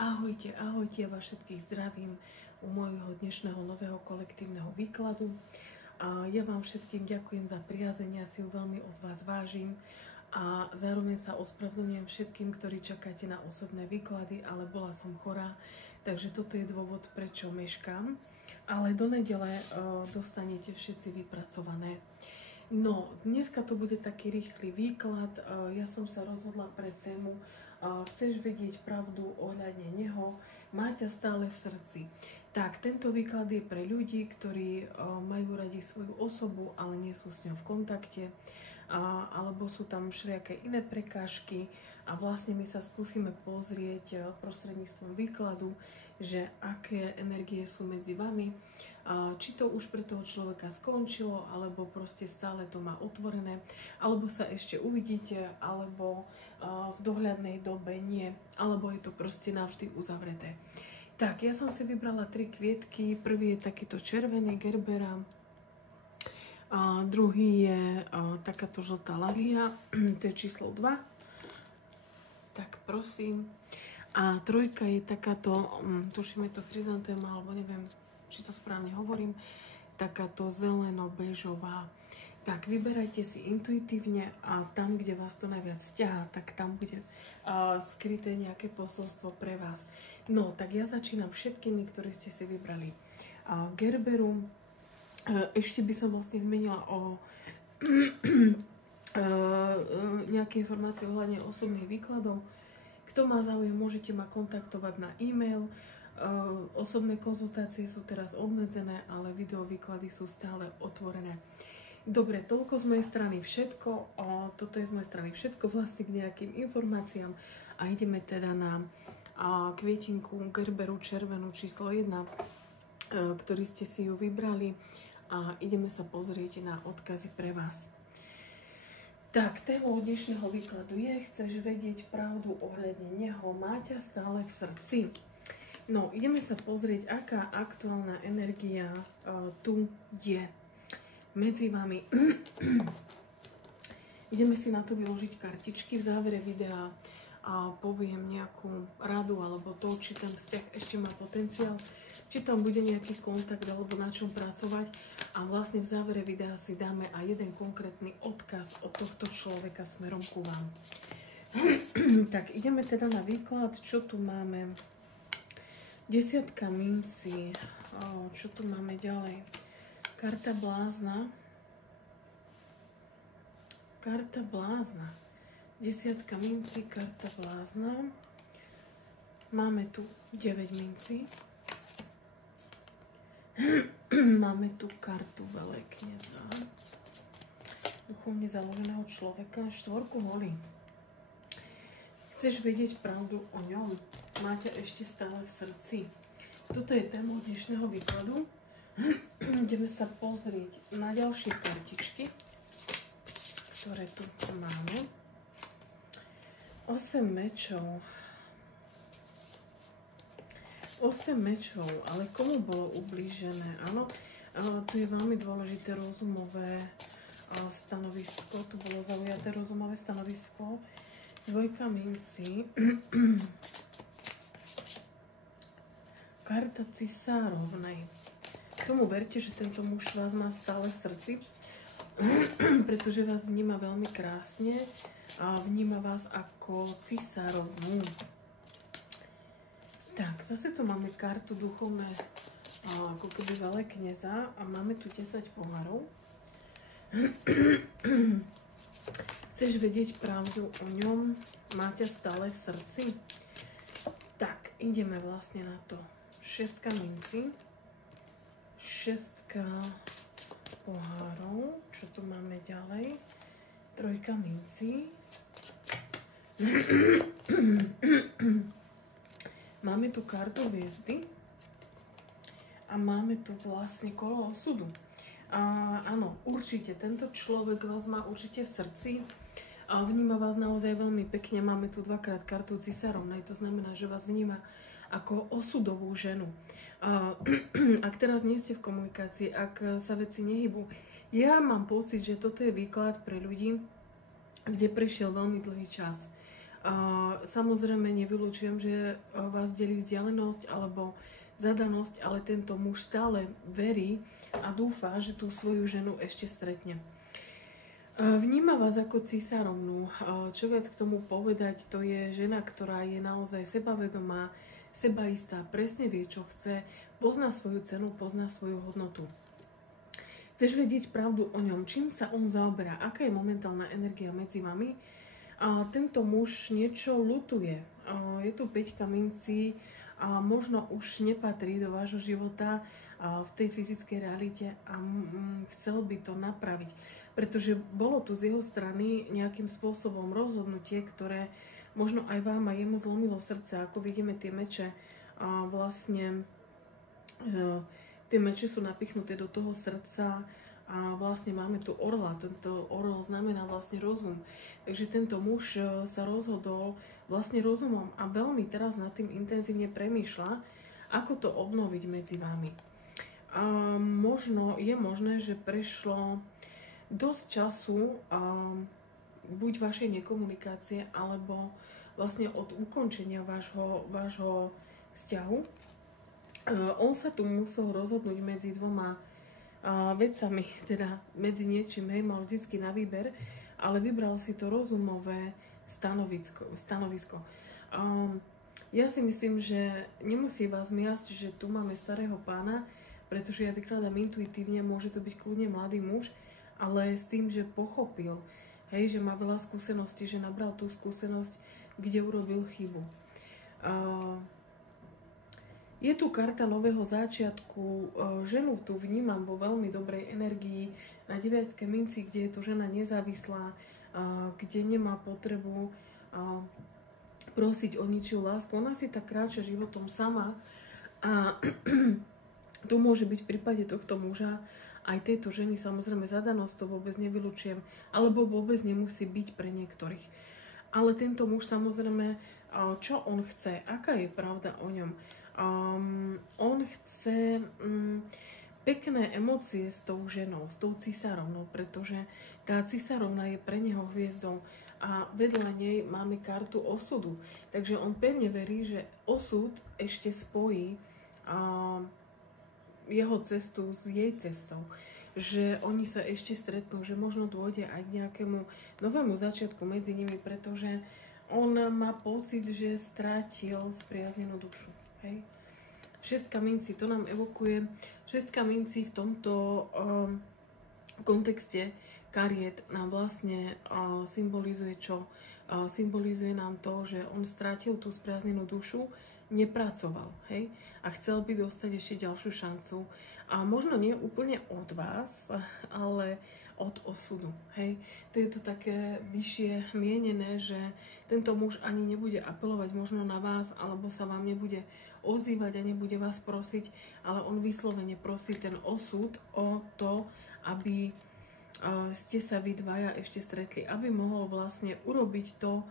Ahojte, ahojte, ja vás všetkých zdravím u môjho dnešného nového kolektívneho výkladu. Ja vám všetkým ďakujem za priazeň, ja si ju veľmi od vás vážim a zároveň sa ospravedlňujem všetkým, ktorí čakáte na osobné výklady, ale bola som chorá, takže toto je dôvod, prečo meškám. Ale do nedele dostanete všetci vypracované. No, dneska to bude taký rýchly výklad. Ja som sa rozhodla pre tému Chceš vedieť pravdu ohľadne neho, má ťa stále v srdci. Tak, tento výklad je pre ľudí, ktorí majú radi svoju osobu, ale nie sú s ňou v kontakte, alebo sú tam všelijaké iné prekážky a vlastne my sa skúsime pozrieť prostredníctvom výkladu, že aké energie sú medzi vami, či to už pre toho človeka skončilo, alebo proste stále to má otvorené, alebo sa ešte uvidíte, alebo v dohľadnej dobe nie, alebo je to proste navždy uzavreté. Tak, ja som si vybrala 3 kvietky. Prvý je takýto červený gerbera, druhý je takáto žltá lavia, to je číslo 2. Tak prosím. A trojka je takáto, tuším je to chryzantéma, alebo neviem, či to správne hovorím, takáto zeleno-bežová. Tak vyberajte si intuitívne a tam, kde vás to najviac ťahá, tak tam bude skryté nejaké posolstvo pre vás. No, tak ja začínam všetkými, ktorí ste si vybrali gerberu. Ešte by som vlastne zmenila o nejaké informácie ohľadne osobných výkladov. Kto má záujem, môžete ma kontaktovať na e-mail. Osobné konzultácie sú teraz obmedzené, ale videovýklady sú stále otvorené. Dobre, toľko z mojej strany všetko. Toto je z mojej strany všetko vlastne k nejakým informáciám. A ideme teda na kvietinku gerberu červenú číslo 1, ktorý ste si ju vybrali. A ideme sa pozrieť na odkazy pre vás. Tak, témou dnešného výkladu je Chceš vedieť pravdu ohľadne neho, má ťa stále v srdci. No, ideme sa pozrieť, aká aktuálna energia tu je medzi vami. Ideme si na to vyložiť kartičky. V závere videa poviem nejakú radu, alebo to, či ten vzťah ešte má potenciál, či tam bude nejaký kontakt, alebo na čom pracovať. A vlastne v závere videa si dáme aj jeden konkrétny odkaz od tohto človeka smerom ku vám. Tak, ideme teda na výklad. Čo tu máme? 10 mincí. Čo tu máme ďalej? Karta blázna. Karta blázna. 10 mincí, karta blázna. Máme tu 9 mincí. Máme tu kartu Velekňaza. Duchovne založeného človeka. 4 holí. Chceš vedieť pravdu o ňom? Máte ešte stále v srdci. Toto je téma dnešného výkladu. Ideme sa pozrieť na ďalšie kartičky, ktoré tu máme. 8 mečov. 8 mečov, ale komu bolo ublížené? Áno, tu je veľmi dôležité rozumové stanovisko. Tu bolo zaujaté rozumové stanovisko. 2 mincí. Karta cisárovnej. Tomu verte, že tento muž vás má stále v srdci, pretože vás vníma veľmi krásne a vníma vás ako cisárovnú. Tak, zase tu máme kartu duchovné, ako keby Velekňaza, a máme tu 10 pohárov. Chceš vedieť pravdu o ňom? Má ťa stále v srdci? Tak, ideme vlastne na to. 6 mincí. 6 pohárov. Čo tu máme ďalej? 3 mincí. Máme tu kartu hviezdy a máme tu vlastne kolo osudu. Áno, určite, tento človek vás má určite v srdci a vníma vás naozaj veľmi pekne. Máme tu 2-krát kartu cisárovnej, to znamená, že vás vníma ako osudovú ženu. Ak teraz nie ste v komunikácii, ak sa veci nehybu, ja mám pocit, že toto je výklad pre ľudí, kde prešiel veľmi dlhý čas. Samozrejme nevylučujem, že vás delí vzdialenosť alebo zadanosť, ale tento muž stále verí a dúfa, že tú svoju ženu ešte stretne. Vníma vás ako cisárovnu. Čo viac k tomu povedať, to je žena, ktorá je naozaj sebavedomá, sebaistá, presne vie, čo chce, pozná svoju cenu, pozná svoju hodnotu. Chceš vedieť pravdu o ňom, čím sa on zaoberá, aká je momentálna energia medzi vami. Tento muž niečo ľutuje. Je tu 5 mincí a možno už nepatrí do vášho života v tej fyzickej realite a chcel by to napraviť. Pretože bolo tu z jeho strany nejakým spôsobom rozhodnutie, ktoré možno aj vám a jemu zlomilo srdce. Ako vidíme, tie meče vlastne... Tie meče sú napichnuté do toho srdca a vlastne máme tu orla. Tento orol znamená vlastne rozum. Takže tento muž sa rozhodol vlastne rozumom a veľmi teraz nad tým intenzívne premýšľa, ako to obnoviť medzi vami. Je možné, že prešlo dosť času buď vašej nekomunikácie, alebo vlastne od ukončenia vášho vzťahu. On sa tu musel rozhodnúť medzi dvoma vecami, teda medzi niečím, mal vždycky na výber, ale vybral si to rozumové stanovisko. Ja si myslím, že nemusí vás miasť, že tu máme starého pána, pretože ja vykladám intuitívne, môže to byť kľudne mladý muž, ale s tým, že pochopil, že má veľa skúseností, že nabral tú skúsenosť, kde urobil chybu. Je tu karta nového začiatku, ženu tu vnímam vo veľmi dobrej energii, na 9 minci, kde je to žena nezávislá, kde nemá potrebu prosiť o ničiu lásku. Ona si tak kráča životom sama a tu môže byť v prípade tohto muža aj tejto ženy, samozrejme zadanosť, to vôbec nevylučujem, alebo vôbec nemusí byť pre niektorých. Ale tento muž samozrejme, čo on chce, aká je pravda o ňom. On chce pekné emócie s tou ženou, s tou cisárovnou, pretože tá cisárovna je pre neho hviezdou a vedľa nej máme kartu osudu. Takže on pevne verí, že osud ešte spojí jeho cestu s jej cestou. Že oni sa ešte stretnú, že možno dôjde aj k nejakému novému začiatku medzi nimi, pretože on má pocit, že strátil spriaznenú dušu. Hej. 6 mincí, to nám evokuje. 6 mincí v tomto kontexte kariet nám vlastne symbolizuje čo? Symbolizuje nám to, že on strátil tú spriaznenú dušu, nepracoval, hej? A chcel by dostať ešte ďalšiu šancu. A možno nie úplne od vás, ale od osudu, hej? To je to také vyššie mienené, že tento muž ani nebude apelovať možno na vás, alebo sa vám nebude ozývať a nebude vás prosiť, ale on vyslovene prosí ten osud o to, aby ste sa vy dvaja ešte stretli, aby mohol vlastne urobiť to,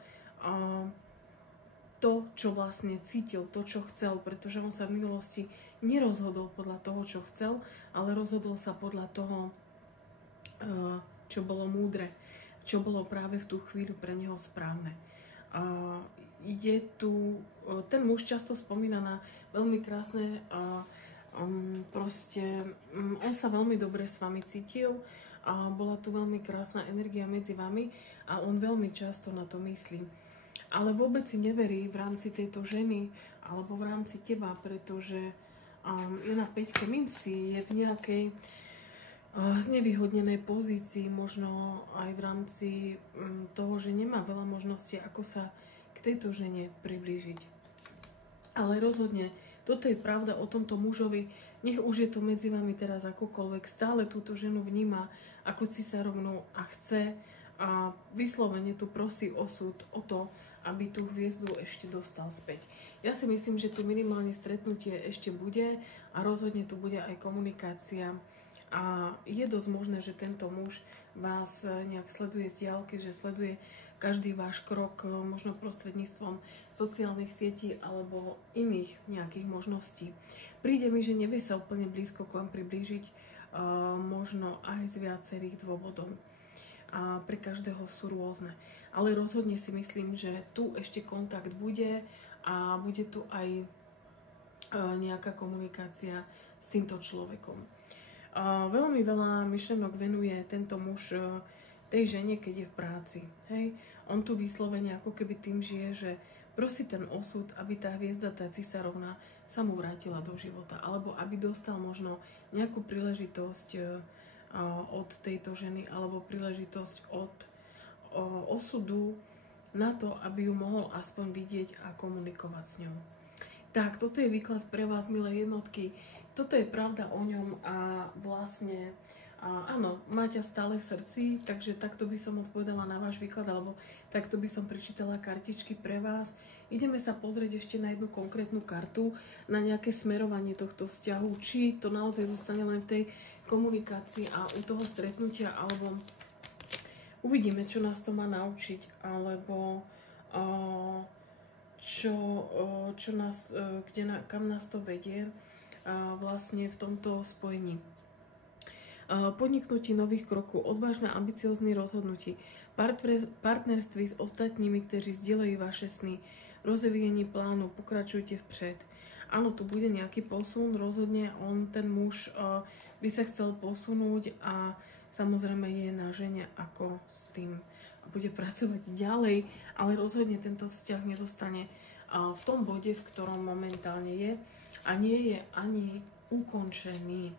čo vlastne cítil, to, čo chcel, pretože on sa v minulosti nerozhodol podľa toho, čo chcel, ale rozhodol sa podľa toho, čo bolo múdre, čo bolo práve v tú chvíľu pre neho správne. Ten muž často spomína na veľmi krásne, on sa veľmi dobre s vami cítil a bola tu veľmi krásna energia medzi vami a on veľmi často na to myslí. Ale vôbec si neverí v rámci tejto ženy alebo v rámci teba, pretože je na 5 mincí, je v nejakej znevýhodnenej pozícii, možno aj v rámci toho, že nemá veľa možností, ako sa k tejto žene priblížiť. Ale rozhodne, toto je pravda o tomto mužovi, nech už je to medzi vami teraz akokoľvek, stále túto ženu vníma ako cisárovnu a chce a vyslovene tu prosí osud o to, aby tú hviezdu ešte dostal späť. Ja si myslím, že tu minimálne stretnutie ešte bude a rozhodne tu bude aj komunikácia. A je dosť možné, že tento muž vás nejak sleduje z diaľky, že sleduje každý váš krok, možno prostredníctvom sociálnych sietí alebo iných nejakých možností. Príde mi, že nevie sa úplne blízko k vám priblížiť, možno aj z viacerých dôvodov. a pre každého sú rôzne. Ale rozhodne si myslím, že tu ešte kontakt bude a bude tu aj nejaká komunikácia s týmto človekom. Veľmi veľa myšlenok venuje tento muž tej žene, keď je v práci. Hej? On tu vyslovene ako keby tým žije, že prosí ten osud, aby tá hviezda, tá cisárovna sa mu vrátila do života, alebo aby dostal možno nejakú príležitosť od tejto ženy, alebo príležitosť od osudu na to, aby ju mohol aspoň vidieť a komunikovať s ňou. Tak, toto je výklad pre vás, milé jednotky. Toto je pravda o ňom a vlastne, áno, má ťa stále v srdci, takže takto by som odpovedala na váš výklad, alebo takto by som prečítala kartičky pre vás. Ideme sa pozrieť ešte na jednu konkrétnu kartu, na nejaké smerovanie tohto vzťahu, či to naozaj zostane len v tej komunikácii a u toho stretnutia, alebo uvidíme, čo nás to má naučiť, alebo kam nás to vedie vlastne v tomto spojení. Podniknutie nových krokov, odvážne ambiciózne rozhodnutí, partnerství s ostatními, ktorí zdieľajú vaše sny, rozvíjenie plánu, pokračujte vpred. Áno, tu bude nejaký posun, rozhodne ten muž by sa chcel posunúť a samozrejme je na žene, ako s tým bude pracovať ďalej, ale rozhodne tento vzťah nezostane v tom bode, v ktorom momentálne je a nie je ani ukončený.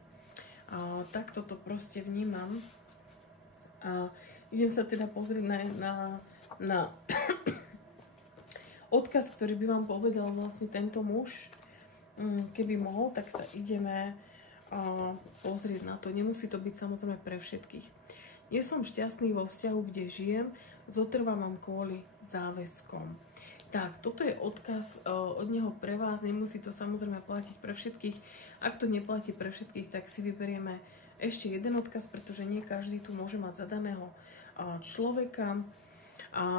Takto to proste vnímam. Idem sa teda pozrieť na odkaz, ktorý by vám povedal vlastne tento muž. Keby mohol, tak sa ideme pozrieť na to. Nemusí to byť samozrejme pre všetkých. Nie som šťastný vo vzťahu, kde žijem, zotrvávam kvôli záväzkom. Tak, toto je odkaz od neho pre vás, nemusí to samozrejme platiť pre všetkých. Ak to neplatí pre všetkých, tak si vyberieme ešte jeden odkaz, pretože nie každý tu môže mať zadaného človeka.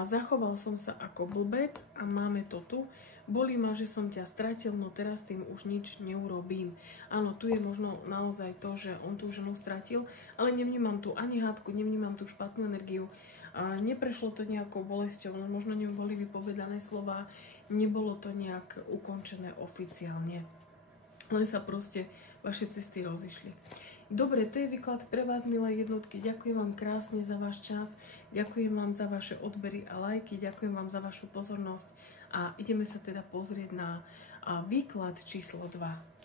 Zachoval som sa ako blbec a máme to tu. Bolí ma, že som ťa stratil, no teraz tým už nič neurobím. Áno, tu je možno naozaj to, že on tú ženu stratil, ale nevnímam tu ani hádku, nevnímam tu špatnú energiu. Neprešlo to nejakou bolesťou, možno neboli vypovedané slova, nebolo to nejak ukončené oficiálne. Len sa proste vaše cesty rozišli. Dobre, to je výklad pre vás, milé jednotky. Ďakujem vám krásne za váš čas, ďakujem vám za vaše odbery a lajky, ďakujem vám za vašu pozornosť a ideme sa teda pozrieť na výklad číslo 2.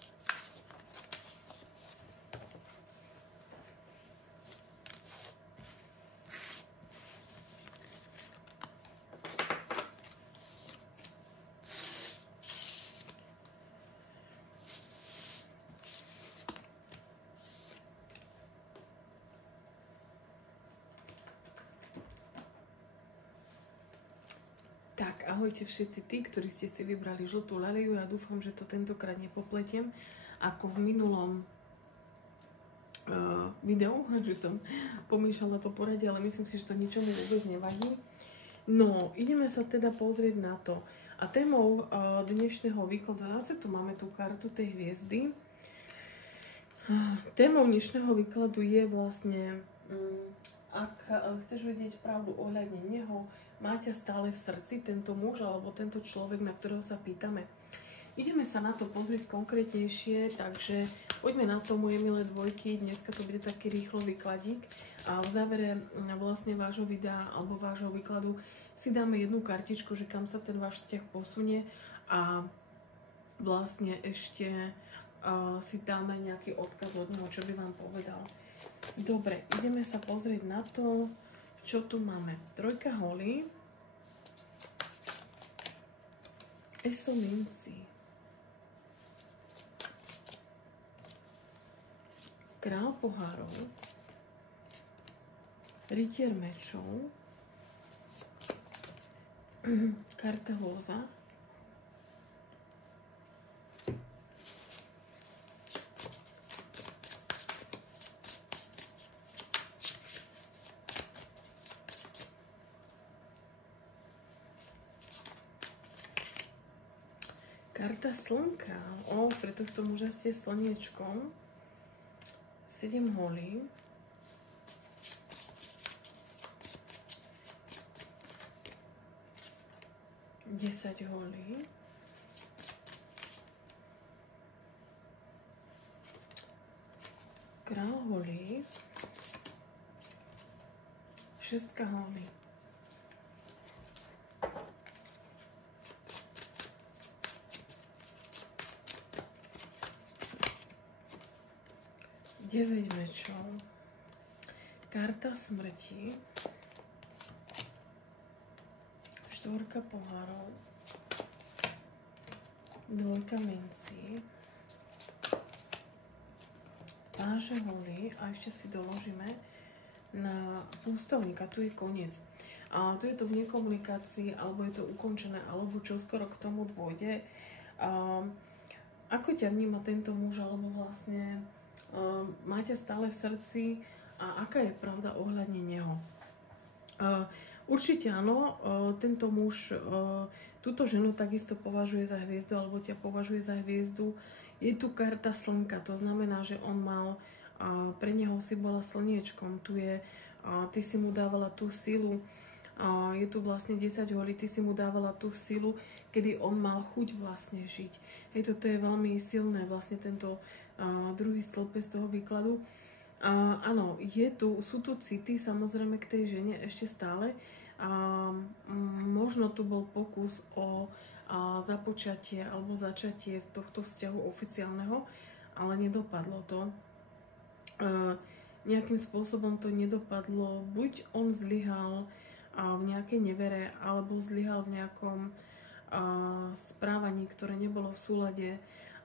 Tak, ahojte všetci tí, ktorí ste si vybrali žltú leliu. Ja dúfam, že to tentokrát nepopletiem ako v minulom videu, že som pomýšala to poradie, ale myslím si, že to ničomu vôbec nevadí. No, ideme sa teda pozrieť na to. A témou dnešného výkladu, zase tu máme tú kartu tej hviezdy. Témou dnešného výkladu je vlastne, ak chceš vedieť pravdu ohľadne neho, máte stále v srdci tento muž alebo tento človek, na ktorého sa pýtame. Ideme sa na to pozrieť konkrétnejšie, takže poďme na to, moje milé dvojky. Dneska to bude taký rýchlo výkladík a v závere vlastne vášho videa alebo vášho výkladu si dáme jednu kartičku, že kam sa ten váš vzťah posunie a vlastne ešte si dáme nejaký odkaz od neho, čo by vám povedal. Dobre, ideme sa pozrieť na to, čo tu máme. Trojka holí, eso minci, král pohárov, rytier mečov, karta hóza, karta slnka, pre tohto muža ste slniečkom, 7 holí, 10 holí, král holí, 6 holí, 9 mečov, karta smrti, 4 pohárov, 2 mincí, páže holí a ešte si doložíme na pústovníka, tu je koniec. A tu je to v nekomunikácii, alebo je to ukončené, alebo čo skoro k tomu dôjde. Ako ťa vníma tento muž, alebo vlastne máte stále v srdci a aká je pravda ohľadne neho? Určite áno, tento muž túto ženu takisto považuje za hviezdu, alebo ťa považuje za hviezdu. Je tu karta slnka, to znamená, že on mal, pre neho si bola slniečkom, tu je, ty si mu dávala tú silu, je tu vlastne 10 holí, ty si mu dávala tú silu, kedy on mal chuť vlastne žiť. Hej, toto je veľmi silné, vlastne tento druhý stĺpec z toho výkladu. Áno, sú tu city samozrejme k tej žene ešte stále. Možno tu bol pokus o započatie alebo začatie tohto vzťahu oficiálneho, ale nedopadlo to. Nejakým spôsobom to nedopadlo, buď on zlyhal v nejakej nevere, alebo zlyhal v nejakom správaní, ktoré nebolo v súlade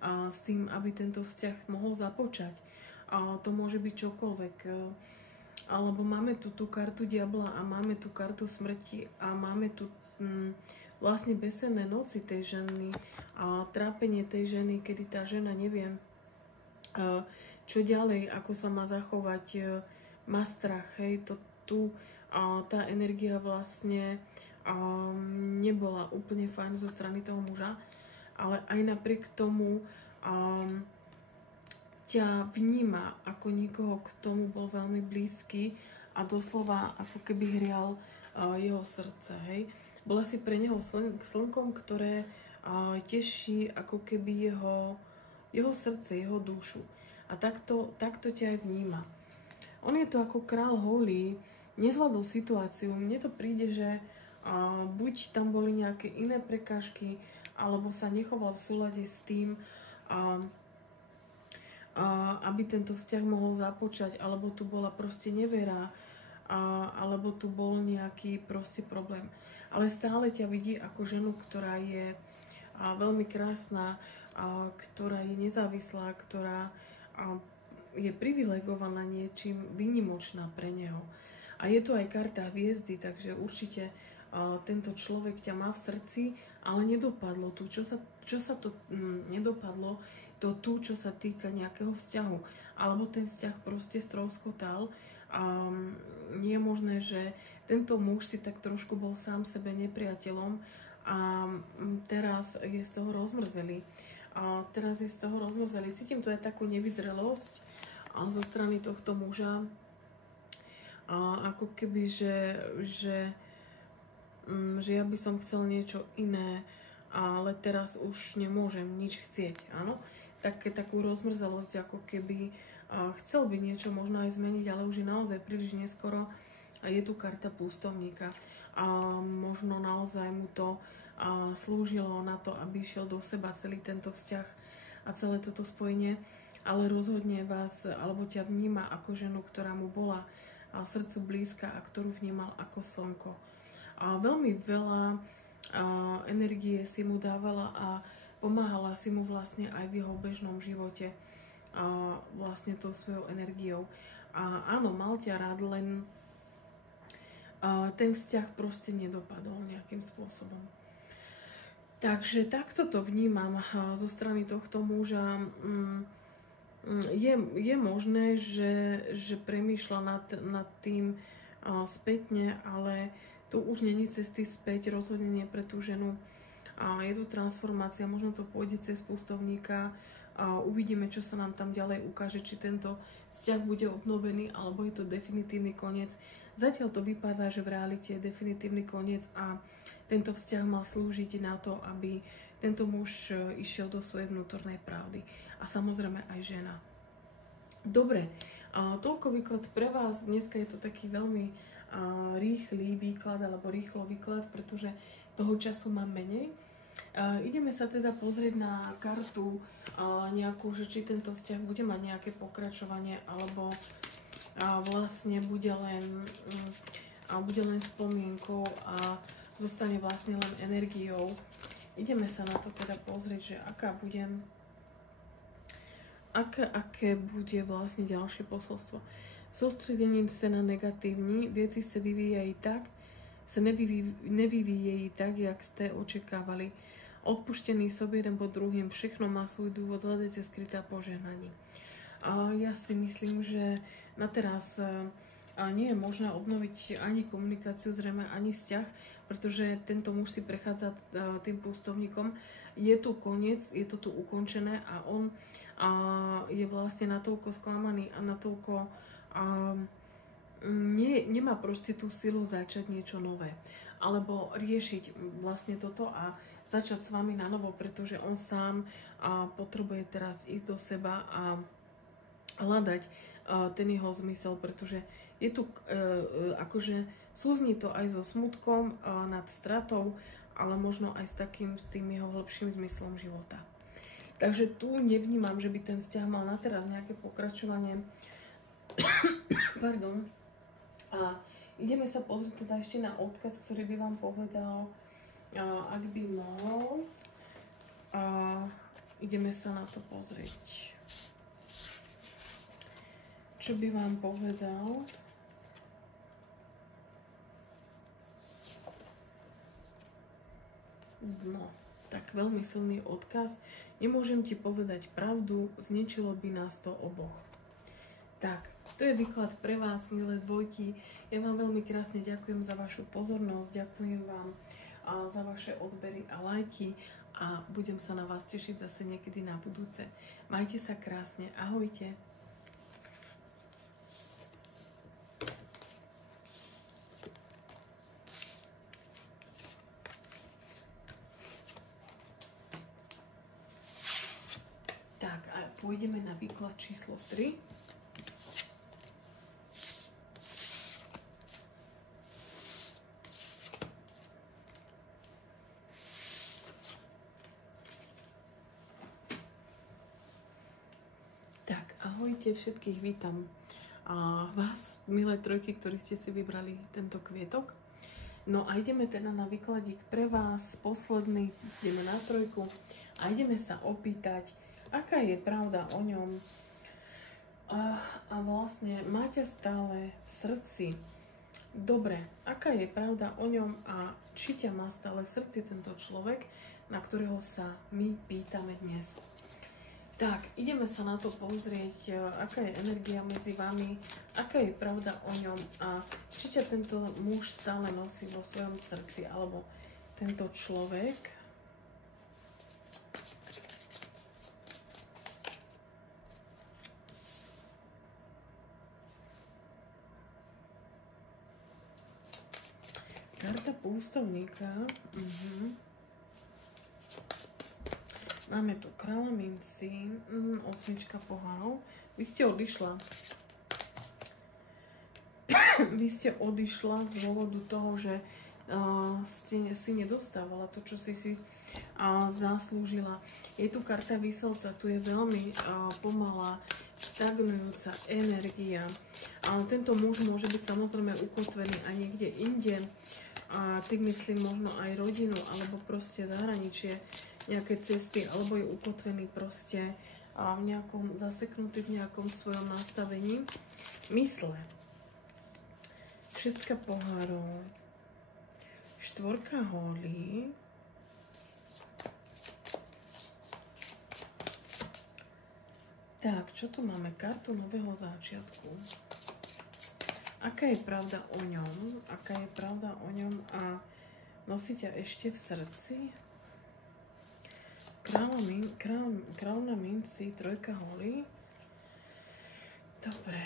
s tým, aby tento vzťah mohol započať. To môže byť čokoľvek. Alebo máme tu tú kartu diabla a máme tu kartu smrti a máme tu vlastne besenné noci tej ženy a trápenie tej ženy, kedy tá žena nevie, čo ďalej, ako sa má zachovať, má strach. Hej, tá energia vlastne nebola úplne fajn zo strany toho muža, ale aj napriek tomu ťa vníma ako niekoho, k tomu bol veľmi blízky a doslova ako keby hrial jeho srdce. Hej. Bola si pre neho slnkom, ktoré teší ako keby jeho srdce, jeho dušu. A takto ťa aj vníma. On je to ako král holí, nezvládol situáciu. Mne to príde, že buď tam boli nejaké iné prekážky, alebo sa nechoval v súlade s tým, aby tento vzťah mohol započať, alebo tu bola proste nevera, alebo tu bol nejaký proste problém. Ale stále ťa vidí ako ženu, ktorá je veľmi krásna, ktorá je nezávislá, ktorá je privilegovaná niečím výnimočná pre neho. A je tu aj karta hviezdy, takže určite tento človek ťa má v srdci, ale nedopadlo tu. Čo sa to nedopadlo, to tu, čo sa týka nejakého vzťahu. Alebo ten vzťah proste stroskotal. Nie je možné, že tento muž si tak trošku bol sám sebe nepriateľom a teraz je z toho rozmrzelý. Cítim tu aj takú nevyzrelosť zo strany tohto muža. Ako keby, že ja by som chcel niečo iné, ale teraz už nemôžem nič chcieť, áno? Takú rozmrzelosť, ako keby chcel by niečo možno aj zmeniť, ale už je naozaj príliš neskoro a je tu karta pústovníka. Možno naozaj mu to slúžilo na to, aby išiel do seba celý tento vzťah a celé toto spojenie, ale rozhodne vás, alebo ťa vníma ako ženu, ktorá mu bola srdcu blízka a ktorú vnímal ako slnko. Veľmi veľa energie si mu dávala a pomáhala si mu vlastne aj v jeho bežnom živote vlastne tou svojou energiou. Áno, mal ťa rád, len ten vzťah proste nedopadol nejakým spôsobom. Takže takto to vnímam zo strany tohto muža. Je možné, že premýšľa nad tým spätne, ale tu už není cesty späť, rozhodne nie pre tú ženu. Je tu transformácia, možno to pôjde cez pústovníka. Uvidíme, čo sa nám tam ďalej ukáže, či tento vzťah bude obnovený, alebo je to definitívny koniec. Zatiaľ to vypadá, že v realite je definitívny koniec a tento vzťah mal slúžiť na to, aby tento muž išiel do svojej vnútornej pravdy. A samozrejme aj žena. Dobre, toľko výklad pre vás. Dneska je to taký veľmi rýchly výklad, alebo rýchlo výklad, pretože toho času mám menej. Ideme sa teda pozrieť na kartu nejakú, že či tento vzťah bude mať nejaké pokračovanie, alebo vlastne bude len spomienkou a zostane vlastne len energiou. Ideme sa na to teda pozrieť, že aké bude vlastne ďalšie posolstvo. Sústredenie sa na negatívní, veci sa nevyvíjají tak, jak ste očekávali. Odpuštený sobie jeden po druhým, všechno má svůj důvod, hľadajte skrytá požehnání. Ja si myslím, že na teraz nie je možné obnoviť ani komunikáciu, zrejme ani vzťah, pretože tento muž si prechádza tým pustovníkom. Je tu koniec, je to tu ukončené a on je vlastne natoľko sklamaný a natoľko nemá proste tú silu začať niečo nové. Alebo riešiť vlastne toto a začať s vami na novo, pretože on sám potrebuje teraz ísť do seba a hľadať ten jeho zmysel, pretože je tu akože súzni to aj so smutkom nad stratou, ale možno aj s tým jeho hlbším zmyslom života. Takže tu nevnímam, že by ten vzťah mal na teraz nejaké pokračovanie. Pardon. A ideme sa pozrieť teda ešte na odkaz, ktorý by vám povedal, ak by mohol. Ideme sa na to pozrieť. Čo by vám povedal? No, tak veľmi silný odkaz. Nemôžem ti povedať pravdu, zničilo by nás to oboch. Tak, to je výklad pre vás, milé dvojky. Ja vám veľmi krásne ďakujem za vašu pozornosť, ďakujem vám za vaše odbery a lajky a budem sa na vás tešiť zase niekedy na budúce. Majte sa krásne, ahojte. Tak a pôjdeme na výklad číslo 3. Ahojte, všetkých vítam vás, milé trojky, ktorí ste si vybrali tento kvietok. No a ideme teda na výkladík pre vás, posledný, ideme na trojku a ideme sa opýtať, aká je pravda o ňom. A vlastne máte stále v srdci. Dobre, aká je pravda o ňom a či ťa má stále v srdci tento človek, na ktorého sa my pýtame dnes. Tak, ideme sa na to pozrieť, aká je energia medzi vami, aká je pravda o ňom a či ťa tento muž stále nosí vo svojom srdci, alebo tento človek. Karta pústovníka. Máme tu kráľa minci, osmička pohárov. Vy ste odišla. Vy ste odišla z dôvodu toho, že ste si nedostávala to, čo si zaslúžila. Je tu karta výselca, tu je veľmi pomalá, stagnujúca energia. Ale tento muž môže byť samozrejme ukotvený aj niekde inde. A tým myslím možno aj rodinu, alebo proste zahraničie, nejaké cesty, alebo je ukotvený proste zaseknutý v nejakom svojom nastavení mysle. Šestka pohárov, štvorka holí, tak, čo tu máme? Kartu nového začiatku. Aká je pravda o ňom? Aká je pravda o ňom a nosí ťa ešte v srdci? Kráľovna minci, trojka holí. Dobre.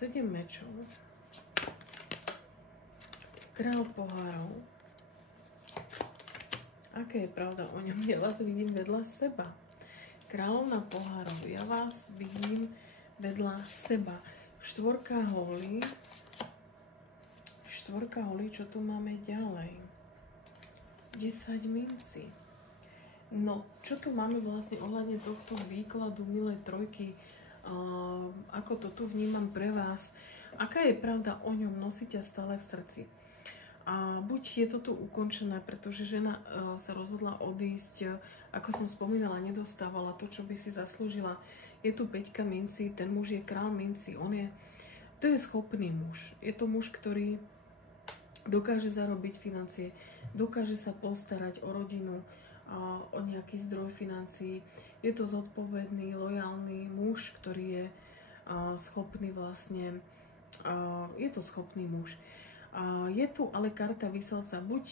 7 mečov, král pohárov. Aké je pravda o ňom? Ja vás vidím vedľa seba. Kráľovna pohárov, ja vás vidím vedľa seba. Štvorka holí. Štvorka holí, čo tu máme ďalej? 10 mincí. No, čo tu máme vlastne ohľadne tohto výkladu, milé trojky? Ako to tu vnímam pre vás? Aká je pravda o ňom? Nosí ťa stále v srdci. A buď je to tu ukončené, pretože žena sa rozhodla odísť, ako som spomínala, nedostávala to, čo by si zaslúžila. Je tu 5 mincí, ten muž je král mincí, to je schopný muž. Je to muž, ktorý dokáže zarobiť financie, dokáže sa postarať o rodinu, o nejaký zdroj financií. Je to zodpovedný, lojálny muž, ktorý je schopný vlastne, je to schopný muž. Je tu ale karta Vyselca. Buď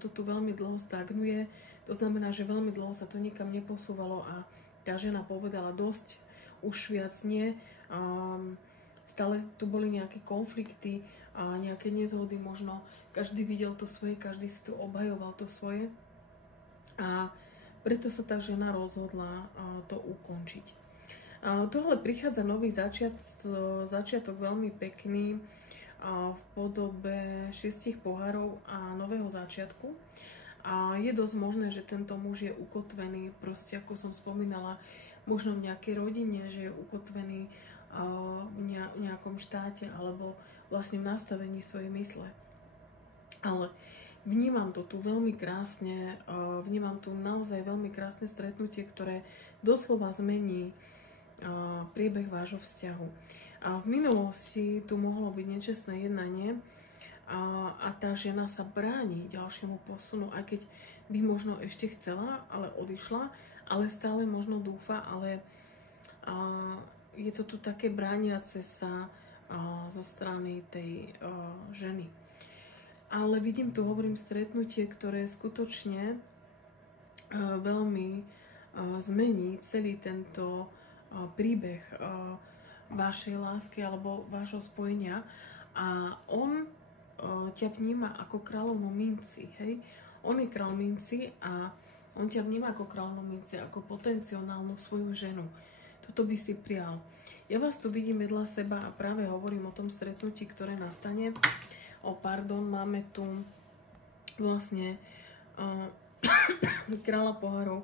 to tu veľmi dlho stagnuje, to znamená, že veľmi dlho sa to nikam neposúvalo a tá žena povedala dosť, už viac nie. Stále tu boli nejaké konflikty a nejaké nezhody možno. Každý videl to svoje, každý si tu obhajoval to svoje. A preto sa tá žena rozhodla to ukončiť. Tohle prichádza nový začiatok veľmi pekný v podobe 6 pohárov a nového začiatku. A je dosť možné, že tento muž je ukotvený, proste ako som spomínala, možno v nejakej rodine, že je ukotvený v nejakom štáte alebo vlastne v nastavení svojej mysle. Ale vnímam to tu veľmi krásne, vnímam tu naozaj veľmi krásne stretnutie, ktoré doslova zmení priebeh vášho vzťahu. A v minulosti tu mohlo byť nečestné jednanie a tá žena sa bráni ďalšiemu posunu, aj keď by možno ešte chcela, ale odišla, ale stále možno dúfa, ale je to tu také brániace sa zo strany tej ženy. Ale vidím tu, hovorím, stretnutie, ktoré skutočne veľmi zmení celý tento príbeh vašej lásky alebo vášho spojenia. A on ťa vníma ako kráľovnú minci, hej? On je král minci a on ťa vníma ako kráľovnú minci, ako potenciálnu svoju ženu. Toto by si prijal. Ja vás tu vidím vedľa seba a práve hovorím o tom stretnutí, ktoré nastane. Máme tu vlastne kráľa pohárov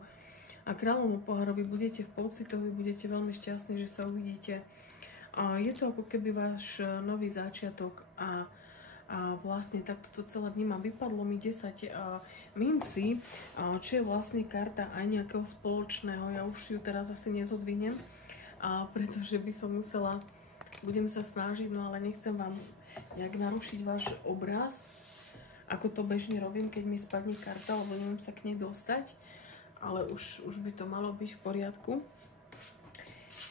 a kráľovnú pohárovi budete v pocitovi, budete veľmi šťastní, že sa uvidíte. Je to ako keby váš nový začiatok a vlastne takto to celé vnímam. Vypadlo mi 10 mincí, čo je vlastne karta aj nejakého spoločného. Ja už ju teraz asi nezodvinem, pretože by som musela, budem sa snažiť, no ale nechcem vám nejak narušiť váš obraz, ako to bežne robím, keď mi spadne karta, lebo neviem sa k nej dostať, ale už by to malo byť v poriadku.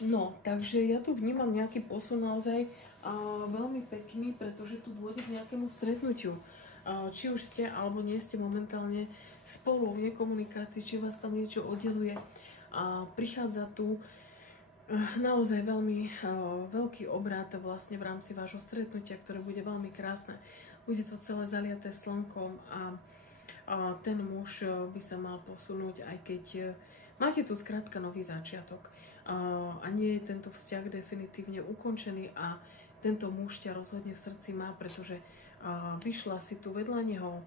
No, takže ja tu vnímam nejaký posun naozaj veľmi pekný, pretože tu dôjde k nejakému stretnutiu. Či už ste alebo nie ste momentálne spolu v nekomunikácii, či vás tam niečo oddeluje. Prichádza tu naozaj veľmi veľký obrat vlastne v rámci vášho stretnutia, ktoré bude veľmi krásne. Bude to celé zaliaté slnkom a ten muž by sa mal posunúť, aj keď máte tu skrátka nový začiatok. A nie je tento vzťah definitívne ukončený a tento muž ťa rozhodne v srdci má, pretože vyšla si tu vedľa neho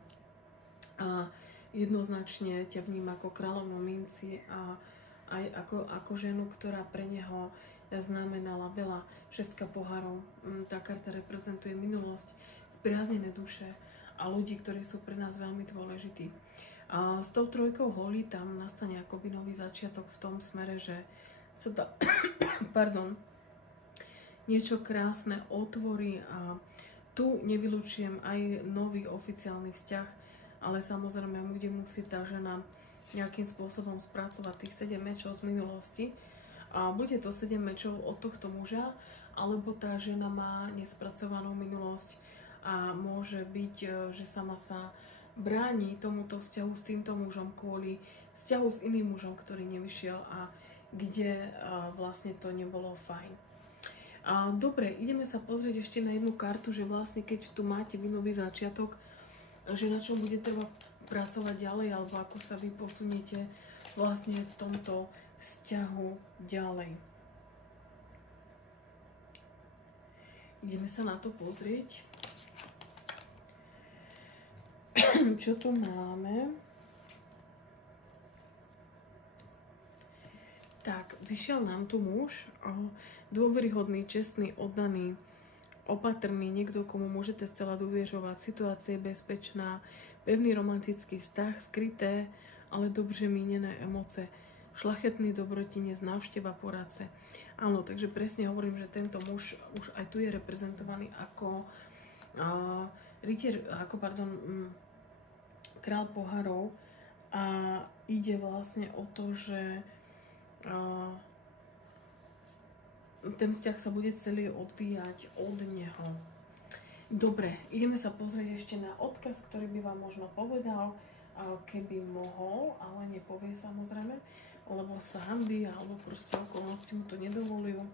a jednoznačne ťa vníma ako kráľovnú minci a aj ako ženu, ktorá pre neho znamenala veľa. 6 pohárov, tá karta reprezentuje minulosť, spriaznené duše a ľudí, ktorí sú pre nás veľmi dôležití. A s tou trojkou holí tam nastane akoby nový začiatok v tom smere, že sa dá niečo krásne otvorí a tu nevylučujem aj nový oficiálny vzťah, ale samozrejme, kde musí tá žena nejakým spôsobom spracovať tých 7 mečov z minulosti. A bude to 7 mečov od tohto muža, alebo tá žena má nespracovanú minulosť a môže byť, že sama sa bráni tomuto vzťahu s týmto mužom kvôli vzťahu s iným mužom, ktorý nevyšiel a kde vlastne to nebolo fajn. Dobre, ideme sa pozrieť pozrieť ešte na jednu kartu, že vlastne keď tu máte vy nový začiatok, že na čom bude treba pracovať ďalej, alebo ako sa vy posuniete vlastne v tomto vzťahu ďalej. Ideme sa na to pozrieť. Čo tu máme? Tak, vyšiel nám tu muž, dôveryhodný, čestný, oddaný, opatrný, niekto, komu môžete zcela dôveřovať, situácia je bezpečná, pevný romantický vzťah, skryté, ale dobře mínené emoce, šlachetný dobrotinec, návšteva poradce. Áno, takže presne hovorím, že tento muž už aj tu je reprezentovaný ako král pohárov a ide vlastne o to, že ten vzťah sa bude celý odvíjať od neho. Dobre, ideme sa pozrieť ešte na odkaz, ktorý by vám možno povedal, keby mohol, ale nepovie samozrejme, lebo sa hanbí, alebo proste okolnosti mu to nedovolujú.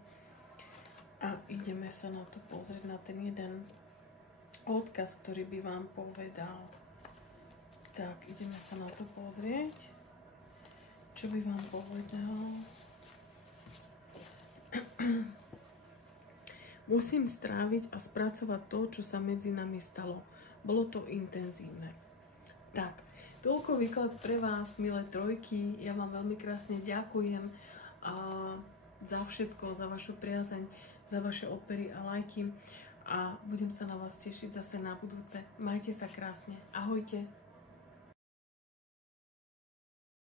A ideme sa na to pozrieť, na ten jeden odkaz, ktorý by vám povedal. Tak, ideme sa na to pozrieť. Čo by vám povedal? Musím stráviť a spracovať to, čo sa medzi nami stalo. Bolo to intenzívne. Tak, toľko výklad pre vás, milé trojky. Ja vám veľmi krásne ďakujem za všetko, za vašu priazeň, za vaše odbery a lajky. A budem sa na vás tešiť zase na budúce. Majte sa krásne. Ahojte.